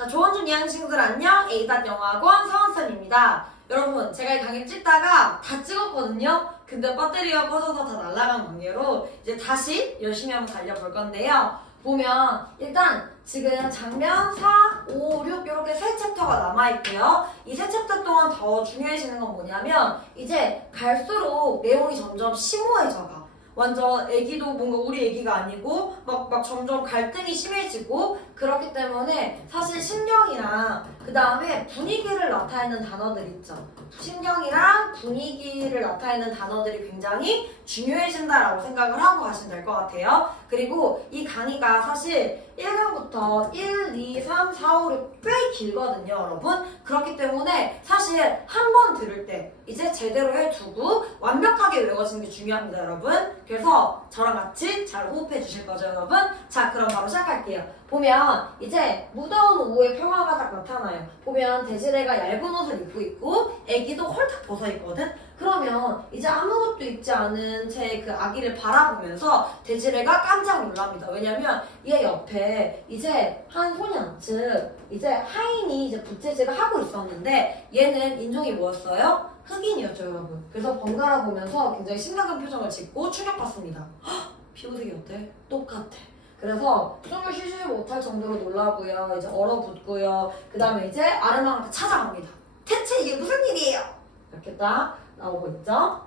자, 조원준 이양친구들 안녕. A닷영어학원 서원쌤입니다. 여러분, 제가 이 강의 찍다가 다 찍었거든요. 근데 배터리가 꺼져서 다 날아간 관계로 이제 다시 열심히 한번 달려볼 건데요. 보면 일단 지금 장면 4, 5, 6 이렇게 세 챕터가 남아있고요. 이 세 챕터 동안 더 중요해지는 건 뭐냐면 이제 갈수록 내용이 점점 심오해져가. 완전 애기도 뭔가 우리 애기가 아니고 막 점점 갈등이 심해지고 그렇기 때문에 사실 신경이랑 그 다음에 분위기를 나타내는 단어들 있죠. 신경이랑 분위기를 나타내는 단어들이 굉장히 중요해진다라고 생각을 하고 가시면 될 것 같아요. 그리고 이 강의가 사실 1강부터 1, 2, 3, 4, 5, 6 꽤 길거든요, 여러분. 그렇기 때문에 사실 한 번 들을 때 이제 제대로 해두고 완벽하게 외워지는 게 중요합니다, 여러분. 그래서 저랑 같이 잘 호흡해 주실 거죠, 여러분? 자, 그럼 바로 시작할게요. 보면 이제 무더운 오후의 평화가 딱 나타나요. 보면 대지레가 얇은 옷을 입고 있고 애기도 홀딱 벗어 있거든. 그러면 이제 아무것도 입지 않은 채 그 아기를 바라보면서 대지레가 깜짝 놀랍니다. 왜냐면 얘 옆에 이제 한 소년, 즉 이제 하인이 이제 부채질을 하고 있었는데 얘는 인종이 뭐였어요? 흑인이었죠, 여러분. 그래서 번갈아 보면서 굉장히 심각한 표정을 짓고 충격받습니다. 헉, 피부색이 어때? 똑같아. 그래서 숨을 쉬지 못할 정도로 놀라고요. 이제 얼어붙고요. 그 다음에 이제 아르망한테 찾아갑니다. 대체 이게 무슨 일이에요? 이렇게 딱 나오고 있죠.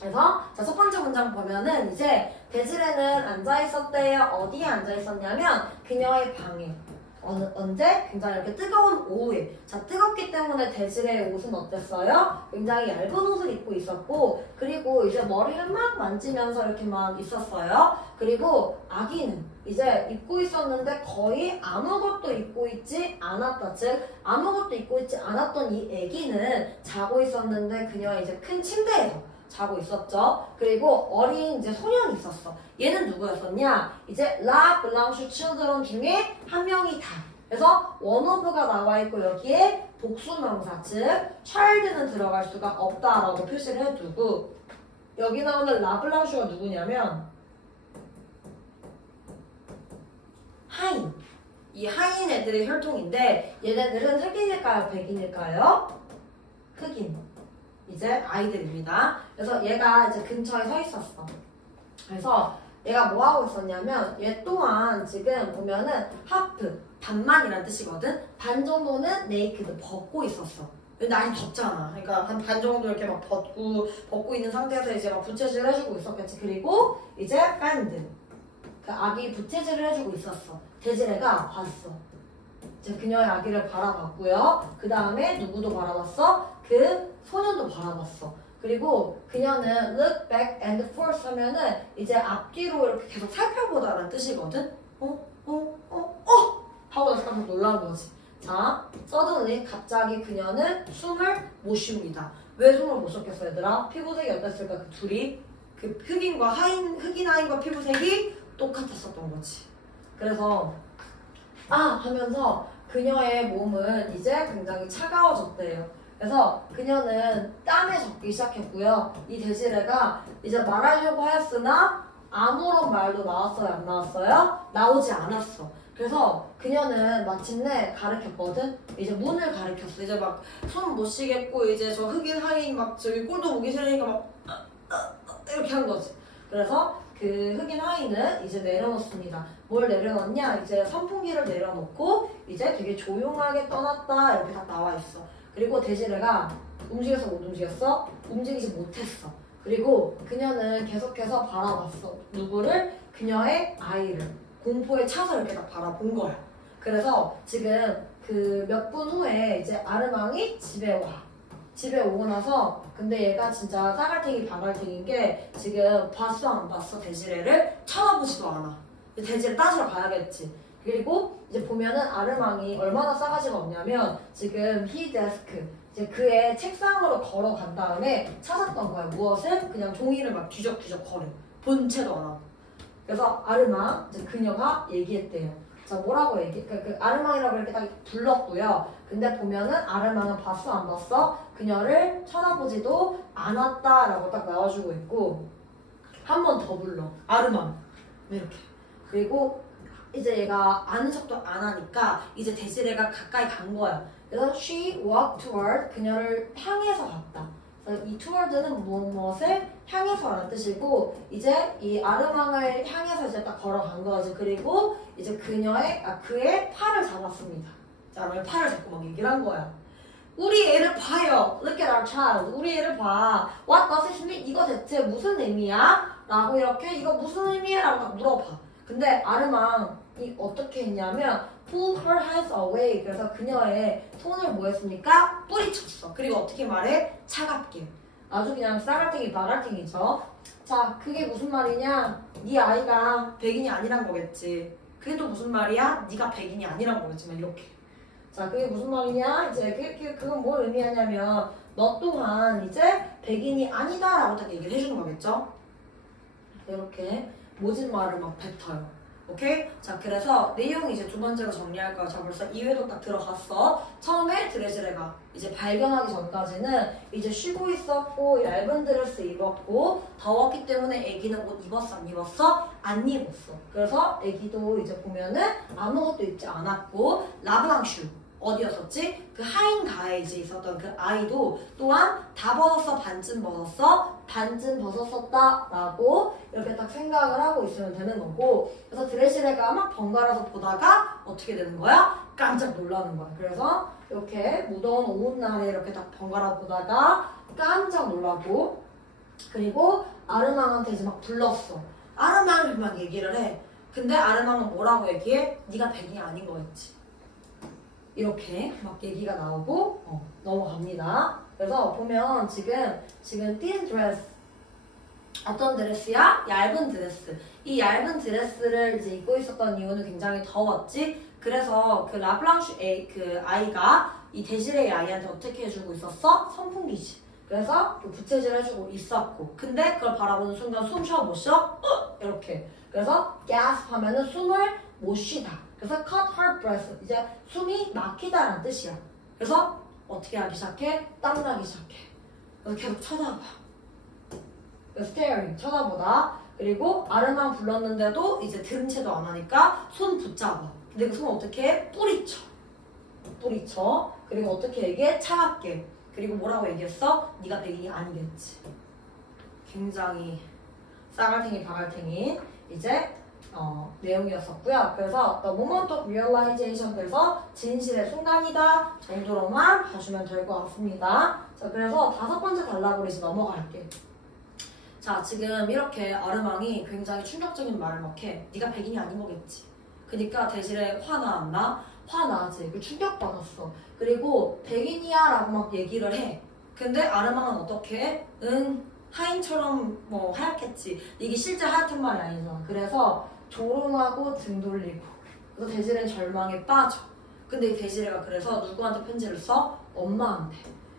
그래서 자, 첫 번째 문장 보면은 이제 대지레는 앉아있었대요. 어디에 앉아있었냐면 그녀의 방에. 언제? 굉장히 이렇게 뜨거운 오후에. 자, 뜨겁기 때문에 대지레의 옷은 어땠어요? 굉장히 얇은 옷을 입고 있었고, 그리고 이제 머리를 막 만지면서 이렇게 막 있었어요. 그리고 아기는 이제 입고 있었는데 거의 아무것도 입고 있지 않았다. 즉, 아무것도 입고 있지 않았던 이 아기는 자고 있었는데 그녀의 이제 큰 침대에서 자고 있었죠. 그리고 어린 이제 소년이 있었어. 얘는 누구였었냐? 이제 La Blanche Children 중에 한 명이다. 그래서 원오브가 나와 있고 여기에 복수명사, 즉 child는 들어갈 수가 없다라고 표시를 해두고 여기 나오는 La Blanche가 누구냐면 하인. 이 하인 애들의 혈통인데 얘네들은 흑인일까요? 백인일까요? 흑인. 이제 아이들입니다. 그래서 얘가 이제 근처에 서 있었어. 그래서 얘가 뭐 하고 있었냐면 얘 또한 지금 보면은 하프, 반만이라는 뜻이거든. 반 정도는 네이키드, 벗고 있었어. 날이 덥잖아. 그러니까 한 반 정도 이렇게 막 벗고 있는 상태에서 이제 막 부채질 해주고 있었겠지. 그리고 이제 밴드, 그 아기 부채질을 해주고 있었어. 대지레가 봤어. 이제 그녀의 아기를 바라봤고요. 그 다음에 누구도 바라봤어? 그 소년도 바라봤어. 그리고 그녀는 look back and forth 하면은 이제 앞뒤로 이렇게 계속 살펴보다라는 뜻이거든. 하고 나서 깜짝 놀란 거지. 자, suddenly 갑자기 그녀는 숨을 못 쉽니다. 왜 숨을 못 쉬었겠어, 얘들아? 피부색이 어땠을까? 그 둘이 그 흑인 하인과 피부색이 똑같았었던 거지. 그래서 하면서 그녀의 몸은 이제 굉장히 차가워졌대요. 그래서 그녀는 땀에 젖기 시작했고요. 이 대지레가 이제 말하려고 하였으나 아무런 말도 나왔어요? 안 나왔어요? 나오지 않았어. 그래서 그녀는 마침내 가르쳤거든? 이제 문을 가르쳤어. 이제 막 손 못 쉬겠고 이제 저 흑인 하인 막 저기 꼴도 보기 싫으니까 막 이렇게 한 거지. 그래서 그 흑인 하인은 이제 내려놓습니다. 뭘 내려놓냐? 이제 선풍기를 내려놓고 이제 되게 조용하게 떠났다 이렇게 딱 나와 있어. 그리고 대지레가 움직였어, 못 움직였어? 움직이지 못했어. 그리고 그녀는 계속해서 바라봤어. 누구를? 그녀의 아이를. 공포에 차서 이렇게 딱 바라본 거야. 그래서 지금 그 몇 분 후에 이제 아르망이 집에 와. 집에 오고 나서 근데 얘가 진짜 싸갈탱이 바갈탱인 게 지금 봤어 안 봤어? 대지레를 쳐다보지도 않아. 대지레 따지러 가야겠지. 그리고 이제 보면은 아르망이 얼마나 싸가지가 없냐면 지금 히 데스크 이제 그의 책상으로 걸어간 다음에 찾았던 거야. 무엇을? 그냥 종이를 막 뒤적뒤적 거려. 본체도 안 하고. 그래서 아르망 이제 그녀가 얘기했대요. 자, 뭐라고 그 아르망이라고 이렇게 딱 불렀고요. 근데 보면은 아르망은 봤어 안 봤어? 그녀를 쳐다보지도 않았다라고 딱 나와주고 있고 한 번 더 불러. 아르망 이렇게. 그리고 이제 얘가 아는 척도 안 하니까 이제 데지레가 가까이 간 거야. 그래서 she walked toward 그녀를 향해서 갔다. 그래서 이 toward는 무엇을 향해서라는 뜻이고 이제 이 아르망을 향해서 이제 딱 걸어간 거지. 그리고 이제 그의 팔을 잡았습니다. 자, 팔을 잡고 막 얘기를 한 거야. 우리 애를 봐요. Look at our child. 우리 애를 봐. What does it mean? 이거 대체 무슨 의미야? 라고 이렇게 이거 무슨 의미야? 라고 물어봐. 근데 아르망이 어떻게 했냐면 pull her hands away. 그래서 그녀의 손을 뭐 했습니까? 뿌리쳤어. 그리고 어떻게 말해? 차갑게. 아주 그냥 싸갈탱이 바갈탱이죠. 자, 그게 무슨 말이냐? 네 아이가 백인이 아니란 거겠지. 그게 또 무슨 말이야? 네가 백인이 아니란 거겠지만 이렇게. 자, 그게 무슨 말이냐? 이제 그건 뭘 의미하냐면 너 또한 이제 백인이 아니다라고 딱 얘기를 해주는 거겠죠? 이렇게 모진 말을 막 뱉어요. 오케이? 자, 그래서 내용이 이제 두 번째로 정리할 거야. 자, 벌써 2회도 딱 들어갔어. 처음에 드레즈레가 이제 발견하기 전까지는 이제 쉬고 있었고 얇은 드레스 입었고 더웠기 때문에 애기는 옷 입었어? 안 입었어? 안 입었어. 그래서 애기도 이제 보면은 아무것도 입지 않았고 라블랑슈 어디였었지? 그 하인가에 이제 있었던 그 아이도 또한 다 벗었어? 반쯤 벗었어? 반쯤 벗었었다 라고 이렇게 딱 생각을 하고 있으면 되는 거고 그래서 드레시레가 막 번갈아서 보다가 어떻게 되는 거야? 깜짝 놀라는 거야. 그래서 이렇게 무더운 오후날에 이렇게 딱 번갈아 보다가 깜짝 놀라고 그리고 아르망한테 이제 막 불렀어. 아르망을 막 얘기를 해. 근데 아르망은 뭐라고 얘기해? 네가 백인이 아닌 거였지. 이렇게 막 얘기가 나오고 넘어갑니다. 그래서 보면 지금 thin dress 어떤 드레스야? 얇은 드레스. 이 얇은 드레스를 이제 입고 있었던 이유는 굉장히 더웠지. 그래서 그 라블랑슈 그 아이가 이 데시레의 아이한테 어떻게 해주고 있었어? 선풍기지. 그래서 부채질 해주고 있었고 근데 그걸 바라보는 순간 숨 쉬어 못 쉬어? 이렇게. 그래서 gasp 하면은 숨을 못 쉬다. 그래서 cut her breath 이제 숨이 막히다라는 뜻이야. 그래서 어떻게 하기 시작해? 땀나기 시작해. 그래서 계속 쳐다봐. staring 쳐다보다. 그리고 아르망 불렀는데도 이제 들은 채도 안 하니까 손 붙잡아. 근데 그 손 어떻게 해? 뿌리쳐. 그리고 어떻게 얘기해? 차갑게. 그리고 뭐라고 얘기했어? 네가 백인이 아니겠지. 굉장히 싸갈탱이 바갈탱이 이제 내용이었었고요. 그래서 the moment of realization 그래서 진실의 순간이다 정도로만 봐주면 될 것 같습니다. 자, 그래서 5번째 단락으로 이제 넘어갈게. 자, 지금 이렇게 아르망이 굉장히 충격적인 말을 막 해. 네가 백인이 아닌 거겠지. 그러니까 대신에 화나 안 나? 화나지. 그 충격받았어. 그리고 백인이야 라고 막 얘기를 해. 근데 아르망은 어떻게 해? 응, 하인처럼 뭐 하얗겠지. 이게 실제 하얗단 말이 아니잖아. 그래서 조롱하고 등 돌리고 그래서 데지레는 절망에 빠져. 근데 이 데지레가 그래서 누구한테 편지를 써? 엄마한테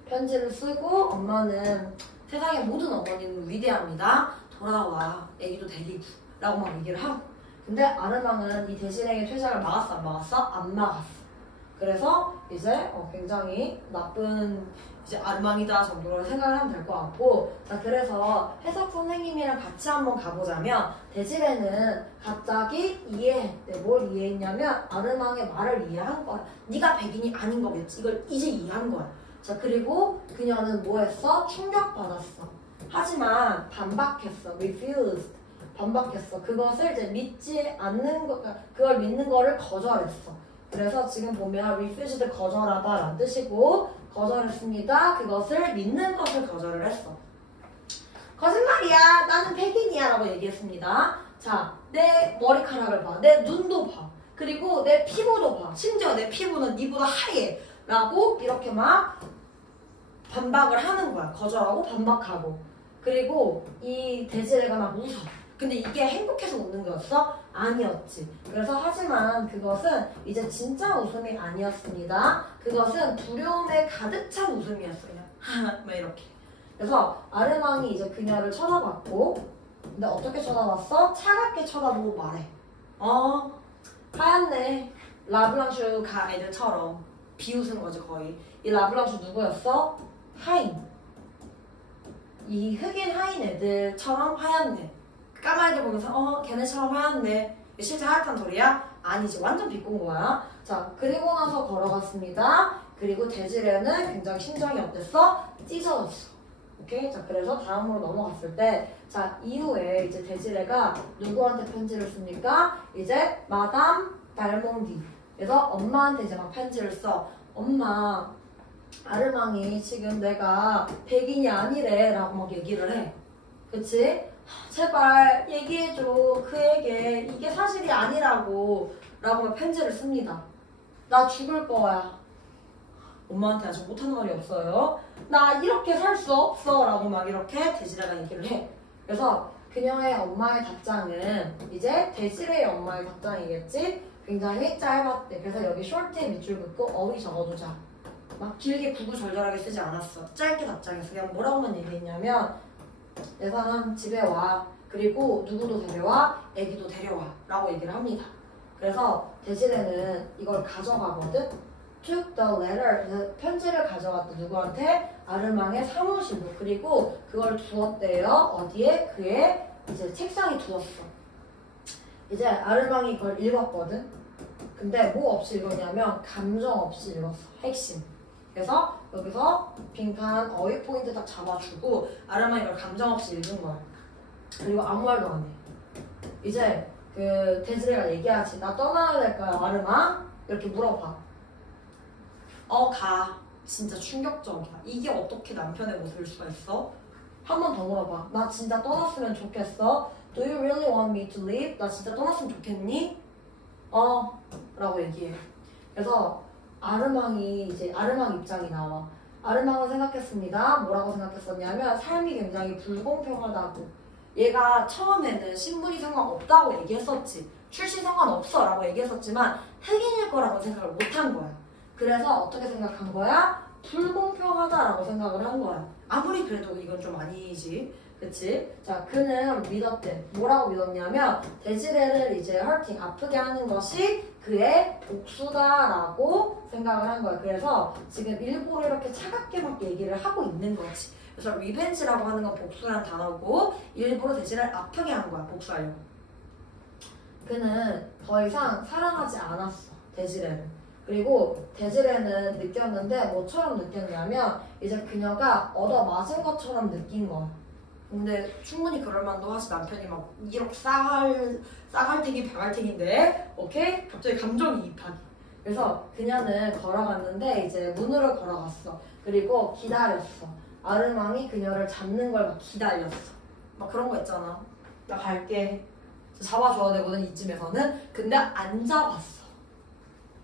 편지를 쓰고 엄마는 세상의 모든 어머니는 위대합니다. 돌아와 애기도 데리고 라고 막 얘기를 하고 근데 아르망은 이 데지레의 퇴장을 막았어? 안 막았어? 안 막았어. 그래서 이제 굉장히 나쁜 이제 아르망이다 정도로 생각을 하면 될 것 같고 자 그래서 해석 선생님이랑 같이 한번 가보자면 데지레는 갑자기 이해했대. 뭘 이해했냐면 아르망의 말을 이해한 거야. 네가 백인이 아닌 거겠지. 이걸 이제 이해한 거야. 자 그리고 그녀는 뭐 했어? 충격받았어. 하지만 반박했어. refused. 반박했어. 그것을 이제 믿지 않는 거, 그걸 믿는 거를 거절했어. 그래서 지금 보면 refused 거절하다 라는 뜻이고 거절했습니다. 그것을 믿는 것을 거절을 했어. 거짓말이야. 나는 백인이야 라고 얘기했습니다. 자, 내 머리카락을 봐. 내 눈도 봐. 그리고 내 피부도 봐. 심지어 내 피부는 니보다 하얘 라고 이렇게 막 반박을 하는 거야. 거절하고 반박하고. 그리고 이 데지레가 막 웃어. 근데 이게 행복해서 웃는 거였어? 아니었지. 그래서 하지만 그것은 이제 진짜 웃음이 아니었습니다. 그것은 두려움에 가득 찬 웃음이었어요. 막 이렇게. 그래서 아르망이 이제 그녀를 쳐다봤고 근데 어떻게 쳐다봤어? 차갑게 쳐다보고 말해. 하얗네. 라블랑슈 애들처럼 비웃은 거지 거의. 이 라블랑슈 누구였어? 하인. 이 흑인 하인 애들처럼 하얗네. 까마귀 보면서 걔네처럼 하얗네. 실제 하얗단 소리야? 아니지. 완전 비꼰 거야. 자, 그리고 나서 걸어갔습니다. 그리고 대지레는 굉장히 심장이 어땠어? 찢어졌어. 오케이? 자, 그래서 다음으로 넘어갔을 때, 자, 이후에 이제 대지레가 누구한테 편지를 씁니까? 이제 마담 달몽디. 그래서 엄마한테 이제 막 편지를 써. 엄마, 아르망이 지금 내가 백인이 아니래 라고 막 얘기를 해. 그치? 제발 얘기해줘. 그에게 이게 사실이 아니라고 라고 막 편지를 씁니다. 나 죽을 거야. 엄마한테 아직 못하는 말이 없어요. 나 이렇게 살 수 없어 라고 막 이렇게 대지레가 얘기를 해. 그래서 그녀의 엄마의 답장은 이제 대지레의 엄마의 답장이겠지? 굉장히 짧았대. 그래서 여기 short에 밑줄 긋고 어휘 적어두자. 막 길게 구구절절하게 쓰지 않았어. 짧게 답장했어. 그냥 뭐라고만 얘기했냐면 내 사람 집에 와. 그리고 누구도 데려와. 애기도 데려와. 라고 얘기를 합니다. 그래서 대지레는 이걸 가져가거든. took the letter. 그래서 편지를 가져갔다. 누구한테? 아르망의 사무실로. 그리고 그걸 두었대요. 어디에? 그의 이제 책상에 두었어. 이제 아르망이 그걸 읽었거든. 근데 뭐 없이 읽었냐면 감정 없이 읽었어. 핵심. 그래서 여기서 빈칸 어휘 포인트 딱 잡아주고 아르망이 이걸 감정 없이 읽은 거야. 그리고 아무 말도 안 해. 이제 그 대지레가 얘기하지. 나 떠나야 될까요, 아르망? 이렇게 물어봐. 가. 진짜 충격적이야. 이게 어떻게 남편의 모습일 수가 있어? 한 번 더 물어봐. 나 진짜 떠났으면 좋겠어? Do you really want me to leave? 나 진짜 떠났으면 좋겠니? 라고 얘기해. 그래서 아르망이 이제 아르망 입장이 나와. 아르망은 생각했습니다. 뭐라고 생각했었냐면 삶이 굉장히 불공평하다고. 얘가 처음에는 신분이 상관없다고 얘기했었지. 출신 상관없어 라고 얘기했었지만 흑인일 거라고 생각을 못한 거야. 그래서 어떻게 생각한 거야? 불공평하다라고 생각을 한 거야. 아무리 그래도 이건 좀 아니지. 그치? 자, 그는 믿었대. 뭐라고 믿었냐면 대지레를 이제 hurting, 아프게 하는 것이 그의 복수다라고 생각을 한 거야. 그래서 지금 일부러 이렇게 차갑게 막 얘기를 하고 있는 거지. 그래서 revenge라고 하는 건 복수라는 단어고 일부러 대지레를 아프게 한 거야. 복수하려고. 그는 더 이상 사랑하지 않았어. 대지레를. 그리고 대지레는 느꼈는데 뭐처럼 느꼈냐면 이제 그녀가 얻어맞은 것처럼 느낀 거야. 근데 충분히 그럴 만도 하지. 남편이 막 1억 싸갈테기 백알테기인데 오케이? 갑자기 감정이입하기. 그래서 그녀는 걸어갔는데 이제 문으로 걸어갔어. 그리고 기다렸어. 아르망이 그녀를 잡는 걸 막 기다렸어. 막 그런 거 있잖아. 나 갈게. 잡아줘야 되거든 이쯤에서는. 근데 안 잡았어.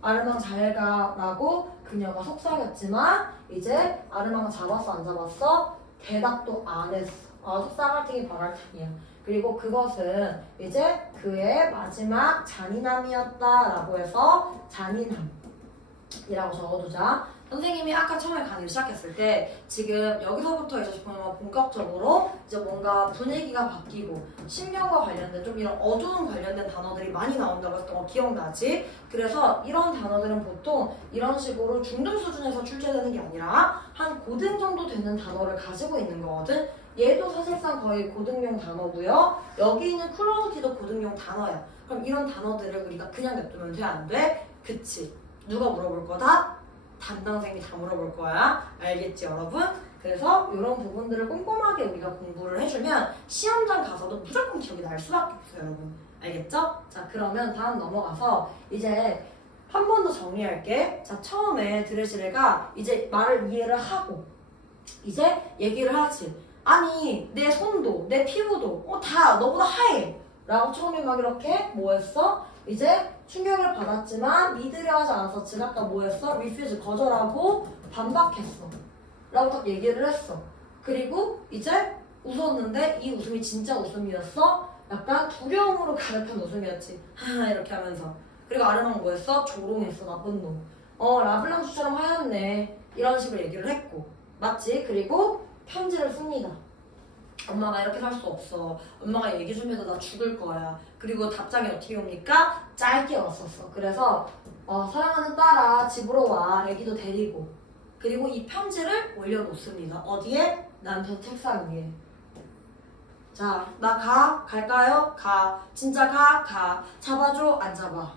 아르망 잘 가라고 그녀가 속삭였지만 이제 아르망 잡았어 안 잡았어? 대답도 안 했어. 아주 싸갈탱이 바갈탱이야. 그리고 그것은 이제 그의 마지막 잔인함이었다라고 해서 잔인함이라고 적어두자. 선생님이 아까 처음에 강의를 시작했을 때 지금 여기서부터 이제 보면 본격적으로 이제 뭔가 분위기가 바뀌고 신명과 관련된 좀 이런 어두운 관련된 단어들이 많이 나온다고 했던 거 기억나지? 그래서 이런 단어들은 보통 이런 식으로 중등 수준에서 출제되는 게 아니라 한 고등 정도 되는 단어를 가지고 있는 거거든. 얘도 사실상 거의 고등용 단어고요. 여기 있는 크루얼티도 고등용 단어야. 그럼 이런 단어들을 우리가 그냥 냅두면 돼? 안 돼? 그치. 누가 물어볼 거다? 담당생이 다 물어볼 거야. 알겠지 여러분? 그래서 이런 부분들을 꼼꼼하게 우리가 공부를 해주면 시험장 가서도 무조건 기억이 날 수밖에 없어요 여러분. 알겠죠? 자 그러면 다음 넘어가서 이제 한 번 더 정리할게. 자 처음에 드레시레가 이제 말을 이해를 하고 이제 얘기를 하지. 아니 내 손도 내 피부도 다 너보다 하얘 라고 처음에 막 이렇게 뭐 했어? 이제 충격을 받았지만 믿으려 하지 않아서 지나까 뭐 했어? refuse 거절하고 반박했어 라고 딱 얘기를 했어. 그리고 이제 웃었는데 이 웃음이 진짜 웃음이었어? 약간 두려움으로 가득한 웃음이었지. 하 이렇게 하면서. 그리고 아르망 뭐 했어? 조롱했어. 나쁜 놈. 라블랑주처럼 하얗네 이런 식으로 얘기를 했고 맞지? 그리고 편지를 씁니다. 엄마가 이렇게 살 수 없어. 엄마가 얘기 좀 해도 나 죽을 거야. 그리고 답장이 어떻게 옵니까? 짧게 왔었어. 그래서 사랑하는 딸아 집으로 와. 애기도 데리고. 그리고 이 편지를 올려놓습니다. 어디에? 남편 책상 위에. 자, 나 가? 갈까요? 가. 진짜 가? 가. 잡아줘? 안 잡아?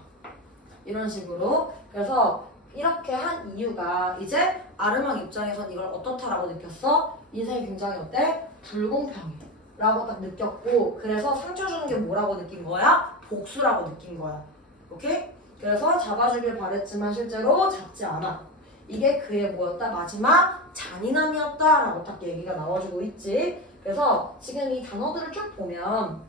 이런 식으로. 그래서 이렇게 한 이유가 이제 아르망 입장에선 이걸 어떻다라고 느꼈어? 인생이 굉장히 어때? 불공평해 라고 딱 느꼈고, 그래서 상처 주는 게 뭐라고 느낀 거야? 복수라고 느낀 거야. 오케이? 그래서 잡아주길 바랬지만 실제로 잡지 않아. 이게 그의 뭐였다? 마지막 잔인함이었다 라고 딱 얘기가 나와주고 있지. 그래서 지금 이 단어들을 쭉 보면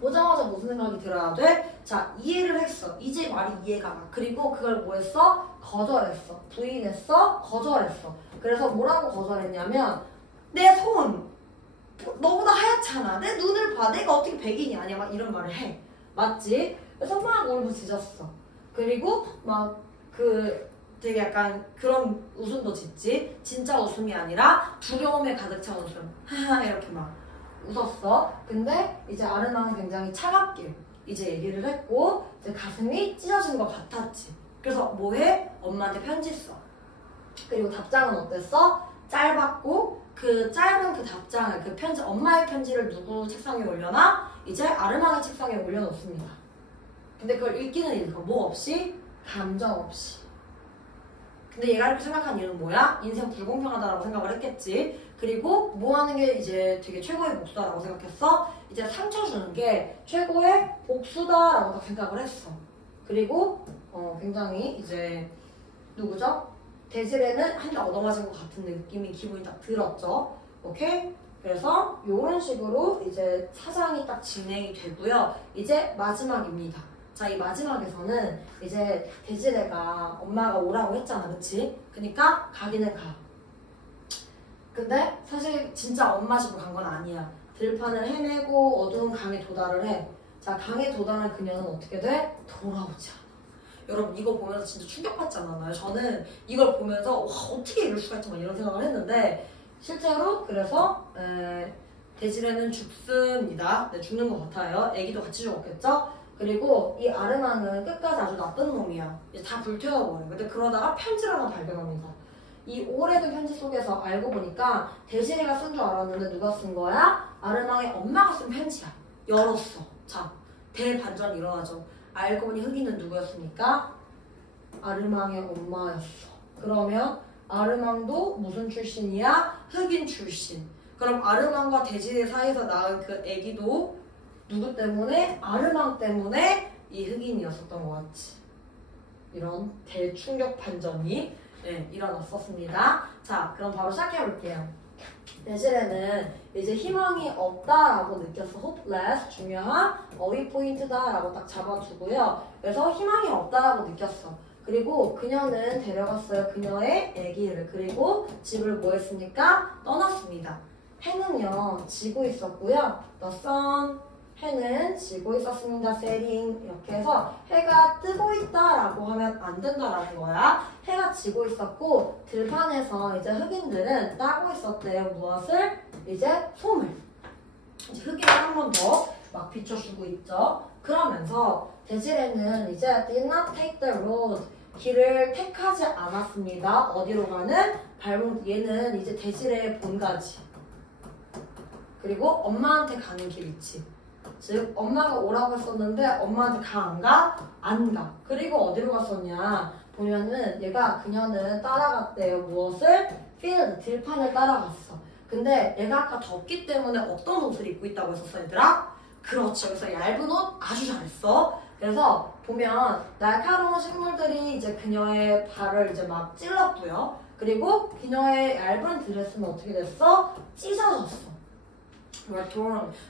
보자마자 무슨 생각이 들어야 돼? 자, 이해를 했어. 이제 말이 이해가 가. 그리고 그걸 뭐 했어? 거절했어. 부인했어? 거절했어. 그래서 뭐라고 거절했냐면 내 손 너보다 하얗잖아. 내 눈을 봐. 내가 어떻게 백인이 아니야. 막 이런 말을 해. 맞지? 그래서 막 울부짖었어. 그리고 막 되게 약간 그런 웃음도 짓지. 진짜 웃음이 아니라 두려움에 가득 찬 웃음. 하하 이렇게 막 웃었어. 근데 이제 아르망은 굉장히 차갑게 이제 얘기를 했고 이제 가슴이 찢어진 것 같았지. 그래서 뭐해? 엄마한테 편지 써. 그리고 답장은 어땠어? 짧았고 그 짧은 그 답장을 그 편지 엄마의 편지를 누구 책상에 올려놔? 이제 아르망의 책상에 올려놓습니다. 근데 그걸 읽기는 읽어. 뭐 없이? 감정 없이. 근데 얘가 이렇게 생각한 이유는 뭐야? 인생 불공평하다라고 생각을 했겠지. 그리고 뭐 하는 게 이제 되게 최고의 복수다라고 생각했어? 이제 상처 주는 게 최고의 복수다라고 딱 생각을 했어. 그리고 굉장히 이제 누구죠? 대질에는 한 대 얻어맞은 것 같은 느낌이 기분이 딱 들었죠. 오케이? 그래서 이런 식으로 이제 사장이 딱 진행이 되고요. 이제 마지막입니다. 자, 이 마지막에서는 이제 데지레가 엄마가 오라고 했잖아, 그치? 그니까 가기는 가. 근데 사실 진짜 엄마 집으로 간 건 아니야. 들판을 헤매고 어두운 강에 도달을 해. 자, 강에 도달한 그녀는 어떻게 돼? 돌아오지 않아. 여러분 이거 보면서 진짜 충격받지 않았나요? 저는 이걸 보면서 와 어떻게 이럴 수가 있지? 막 이런 생각을 했는데 실제로 그래서 데지레는 죽습니다. 네, 죽는 것 같아요. 애기도 같이 죽었겠죠? 그리고 이 아르망은 끝까지 아주 나쁜 놈이야. 이제 다 불태워버려. 근데 그러다가 편지를 하나 발견합니다. 이 오래된 편지 속에서 알고 보니까 데지레가 쓴 줄 알았는데 누가 쓴 거야? 아르망의 엄마가 쓴 편지야. 열었어. 자, 대반전이 일어나죠. 알고 보니 흑인은 누구였습니까? 아르망의 엄마였어. 그러면 아르망도 무슨 출신이야? 흑인 출신. 그럼 아르망과 데지레 사이에서 낳은 그 애기도 누구 때문에? 아르망 때문에 이 흑인이었었던 것 같지. 이런 대충격 반전이 일어났었습니다. 자, 그럼 바로 시작해볼게요. 데지레는 이제 희망이 없다라고 느꼈어. hopeless, 중요한 어휘 포인트다라고 딱 잡아주고요. 그래서 희망이 없다라고 느꼈어. 그리고 그녀는 데려갔어요. 그녀의 아기를. 그리고 집을 뭐 했습니까? 떠났습니다. 해는요, 지고 있었고요. The sun, 해는 지고 있었습니다. setting 이렇게 해서 해가 뜨고 있다라고 하면 안 된다라는 거야. 해가 지고 있었고 들판에서 이제 흑인들은 따고 있었대요. 무엇을? 이제 솜을. 이제 흑인을 한 번 더 막 비춰주고 있죠. 그러면서 데지레는 이제 did not take the road 길을 택하지 않았습니다. 어디로 가는? 발목 얘는 이제 데지레의 본가지. 그리고 엄마한테 가는 길 있지. 즉 엄마가 오라고 했었는데 엄마한테 가 안 가? 안 가. 그리고 어디로 갔었냐 보면은 그녀는 따라갔대요. 무엇을? field, 들판을 따라갔어. 근데 얘가 아까 덥기 때문에 어떤 옷을 입고 있다고 했었어 얘들아? 그렇죠. 그래서 얇은 옷 아주 잘했어. 그래서 보면 날카로운 식물들이 이제 그녀의 발을 이제 막 찔렀고요. 그리고 그녀의 얇은 드레스는 어떻게 됐어? 찢어졌어.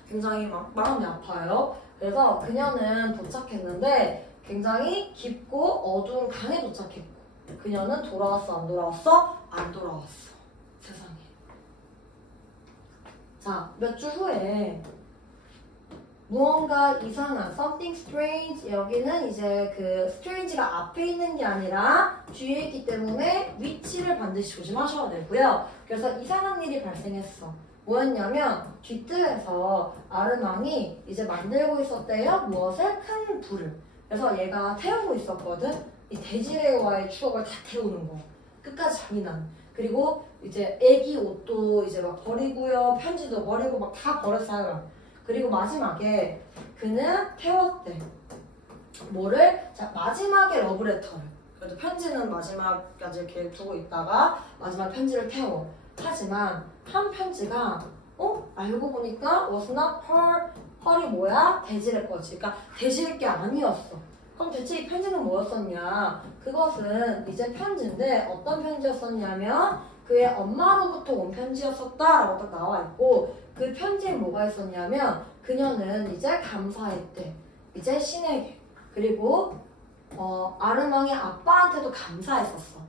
굉장히 막 마음이 아파요. 그래서 그녀는 도착했는데 굉장히 깊고 어두운 강에 도착했고 그녀는 돌아왔어? 안 돌아왔어? 안 돌아왔어. 세상에. 자, 몇 주 후에 무언가 이상한 something strange 여기는 이제 그 strange가 앞에 있는 게 아니라 뒤에 있기 때문에 위치를 반드시 조심하셔야 되고요. 그래서 이상한 일이 발생했어. 뭐였냐면 뒷뜰에서 아르망이 이제 만들고 있었대요. 무엇을? 큰 불을. 그래서 얘가 태우고 있었거든. 이 데지레와의 추억을 다 태우는 거. 끝까지 잔인한. 그리고 이제 애기 옷도 이제 막 버리고요. 편지도 버리고 막 다 버렸어요. 그리고 마지막에 그는 태웠대. 뭐를? 자, 마지막에 러브레터를. 그래도 편지는 마지막까지 이렇게 두고 있다가 마지막 편지를 태워. 하지만 한 편지가 알고 보니까 was not her. her이 뭐야? 대지의 거지. 그러니까 대지의 게 아니었어. 그럼 대체 이 편지는 뭐였었냐? 그것은 이제 편지인데 어떤 편지였었냐면 그의 엄마로부터 온 편지였었다라고 딱 나와 있고 그 편지에 뭐가 있었냐면 그녀는 이제 감사했대. 이제 신에게. 그리고 아르망이 아빠한테도 감사했었어.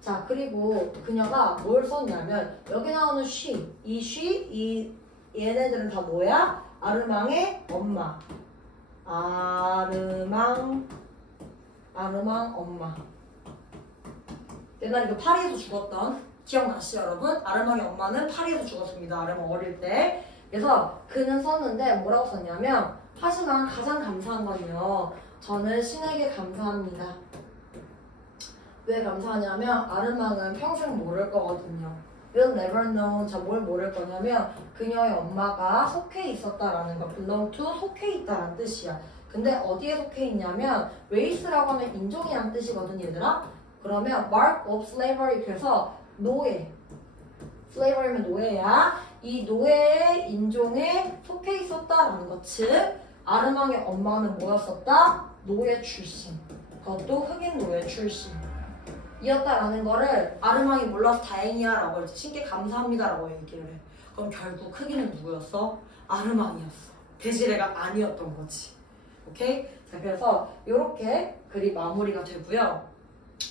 자, 그리고 그녀가 뭘 썼냐면 여기 나오는 she, 이 얘네들은 다 뭐야? 아르망의 엄마. 아르망 엄마. 옛날에 그 파리에서 죽었던 기억나시죠 여러분? 아르망의 엄마는 파리에서 죽었습니다. 아르망 어릴 때. 그래서 그는 썼는데 뭐라고 썼냐면 하지만 가장 감사한 건요. 저는 신에게 감사합니다. 왜 감사하냐면 아르망은 평생 모를 거거든요. Will never know. 자, 뭘 모를 거냐면 그녀의 엄마가 속해 있었다라는 거. belong to 속해 있다라는 뜻이야. 근데 어디에 속해 있냐면 race라고 하면 인종이란 뜻이거든 얘들아. 그러면 mark of slavery 그래서 노예. slavery면 노예야. 이 노예의 인종에 속해 있었다라는 것. 즉 아르망의 엄마는 뭐였었다? 노예 출신. 그것도 흑인 노예 출신. 이었다라는 거를 아르망이 몰라서 다행이야 라고 신께 감사합니다 라고 얘기를 해. 그럼 결국 흑인은 누구였어? 아르망이었어. 데지레가 아니었던 거지. 오케이? 자, 그래서 이렇게 글이 마무리가 되고요.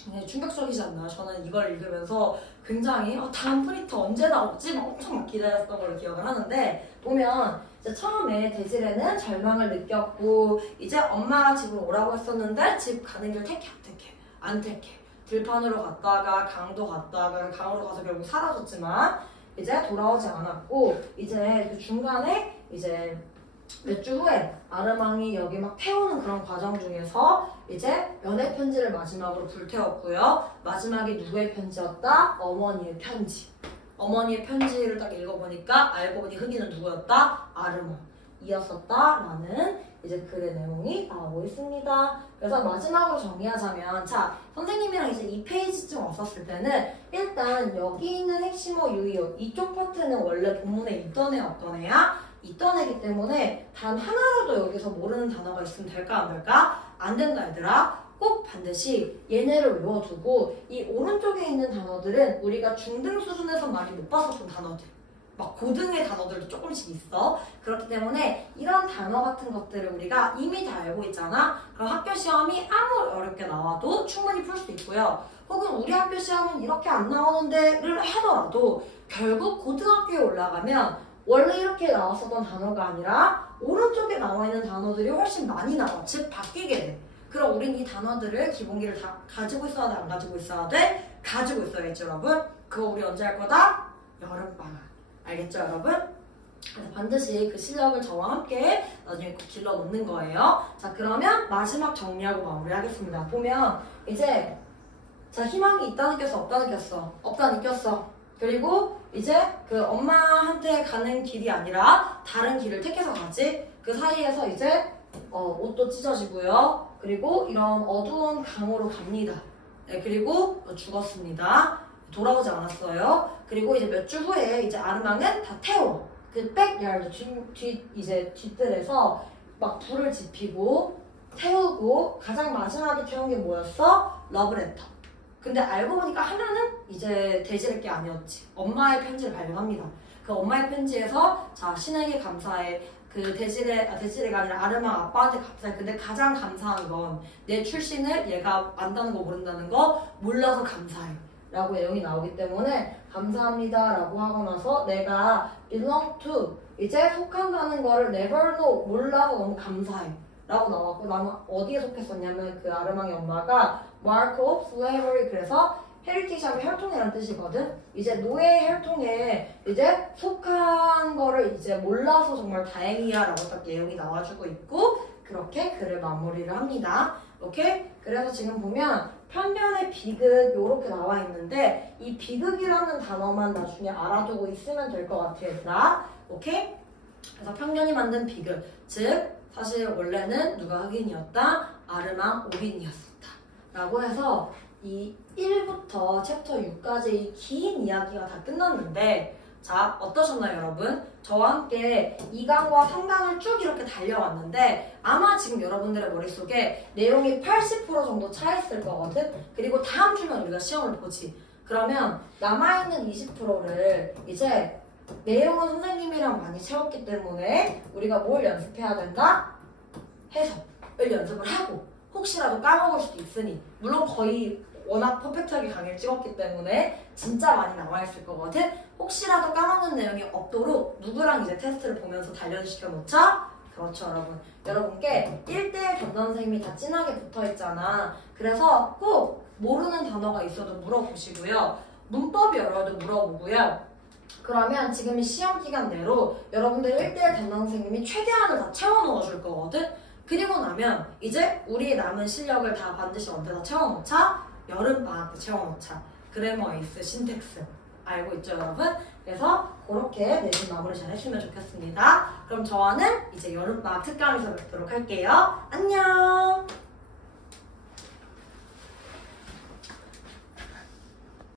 굉장히 충격적이지 않나요? 저는 이걸 읽으면서 굉장히 다음 프리터 언제 나올지 엄청 기다렸던 걸 기억을 하는데 보면 이제 처음에 데지레는 절망을 느꼈고 이제 엄마가 집을 오라고 했었는데 집 가는 길 택해 안 택해? 안 택해. 들판으로 갔다가 강도 갔다가 강으로 가서 결국 사라졌지만 이제 돌아오지 않았고 이제 그 중간에 이제 몇 주 후에 아르망이 여기 막 태우는 그런 과정 중에서 이제 연애 편지를 마지막으로 불태웠고요. 마지막이 누구의 편지였다? 어머니의 편지. 어머니의 편지를 딱 읽어보니까 알고 보니 흑인은 누구였다? 아르망이었었다라는 이제 글의 내용이 나오고 있습니다. 그래서 마지막으로 정리하자면 자 선생님이랑 이제 2페이지쯤 왔었을 때는 일단 여기 있는 핵심어 유의어 이쪽 파트는 원래 본문에 있던 애 어떤 애야? 있던 애기 때문에 단 하나라도 여기서 모르는 단어가 있으면 될까 안 될까? 안 된다 얘들아. 꼭 반드시 얘네를 외워두고 이 오른쪽에 있는 단어들은 우리가 중등 수준에서 많이 못 봤었던 단어들 막 고등의 단어들도 조금씩 있어. 그렇기 때문에 이런 단어 같은 것들을 우리가 이미 다 알고 있잖아. 그럼 학교 시험이 아무리 어렵게 나와도 충분히 풀 수 있고요. 혹은 우리 학교 시험은 이렇게 안 나오는데를 하더라도 결국 고등학교에 올라가면 원래 이렇게 나왔었던 단어가 아니라 오른쪽에 나와 있는 단어들이 훨씬 많이 나와. 즉 바뀌게 돼. 그럼 우린 이 단어들을 기본기를 다 가지고 있어야 돼? 안 가지고 있어야 돼? 가지고 있어야겠죠 여러분? 그거 우리 언제 할 거다? 여름방학. 알겠죠 여러분? 그래서 반드시 그 실력을 저와 함께 나중에 꼭 길러 놓는 거예요. 자 그러면 마지막 정리하고 마무리하겠습니다. 보면 이제 자 희망이 있다 느꼈어? 없다 느꼈어? 없다 느꼈어. 그리고 이제 그 엄마한테 가는 길이 아니라 다른 길을 택해서 가지. 그 사이에서 이제 옷도 찢어지고요. 그리고 이런 어두운 강으로 갑니다. 네, 그리고 죽었습니다. 돌아오지 않았어요. 그리고 이제 몇 주 후에 이제 아르망은 다 태워. 그 백야드 이제 뒷뜰에서 막 불을 지피고 태우고 가장 마지막에 태운 게 뭐였어? 러브레터. 근데 알고 보니까 하나는 이제 데지레 게 아니었지. 엄마의 편지를 발견합니다. 그 엄마의 편지에서 자 신에게 감사해. 그 데지레가 아니라 아르망 아빠한테 감사해. 근데 가장 감사한 건 내 출신을 얘가 안다는 거 모른다는 거 몰라서 감사해. 라고 내용이 나오기 때문에 감사합니다 라고 하고 나서 내가 belong to 이제 속한다는 거를 never know 몰라서 너무 감사해 라고 나왔고 나는 어디에 속했었냐면 그 아르망의 엄마가 mark of slavery 그래서 헤리티지 하면 혈통이라는 뜻이거든. 이제 노예 혈통에 이제 속한 거를 이제 몰라서 정말 다행이야 라고 딱 내용이 나와주고 있고 그렇게 글을 마무리를 합니다. 오케이? 그래서 지금 보면 편견의 비극 요렇게 나와 있는데 이 비극이라는 단어만 나중에 알아두고 있으면 될 것 같아 얘들아. 오케이? 그래서 편견이 만든 비극 즉 사실 원래는 누가 흑인이었다? 아르망 오빈이었었다 라고 해서 이 1부터 챕터 6까지의 긴 이야기가 다 끝났는데 자, 어떠셨나요, 여러분? 저와 함께 2강과 3강을 쭉 이렇게 달려왔는데 아마 지금 여러분들의 머릿속에 내용이 80% 정도 차있을 거거든? 그리고 다음 주면 우리가 시험을 보지. 그러면 남아있는 20%를 이제 내용은 선생님이랑 많이 채웠기 때문에 우리가 뭘 연습해야 된다? 해석을 연습을 하고 혹시라도 까먹을 수도 있으니 물론 거의 워낙 퍼펙트하게 강의를 찍었기 때문에 진짜 많이 남아있을 거거든? 혹시라도 까먹는 내용이 없도록 누구랑 이제 테스트를 보면서 단련시켜 놓자? 그렇죠, 여러분. 여러분께 1대1 담당 선생님이 다 진하게 붙어있잖아. 그래서 꼭 모르는 단어가 있어도 물어보시고요. 문법이 어려워도 물어보고요. 그러면 지금 이 시험 기간 내로 여러분들 1대1 담당 선생님이 최대한을 다 채워 넣어줄 거거든? 그리고 나면 이제 우리의 남은 실력을 다 반드시 언제 다 채워놓자? 여름방학 때 채워놓자. 그래머 에이스 신텍스 알고 있죠, 여러분? 그래서 그렇게 내신 마무리 잘 했으면 좋겠습니다. 그럼 저와는 이제 여름방학 특강에서 뵙도록 할게요. 안녕!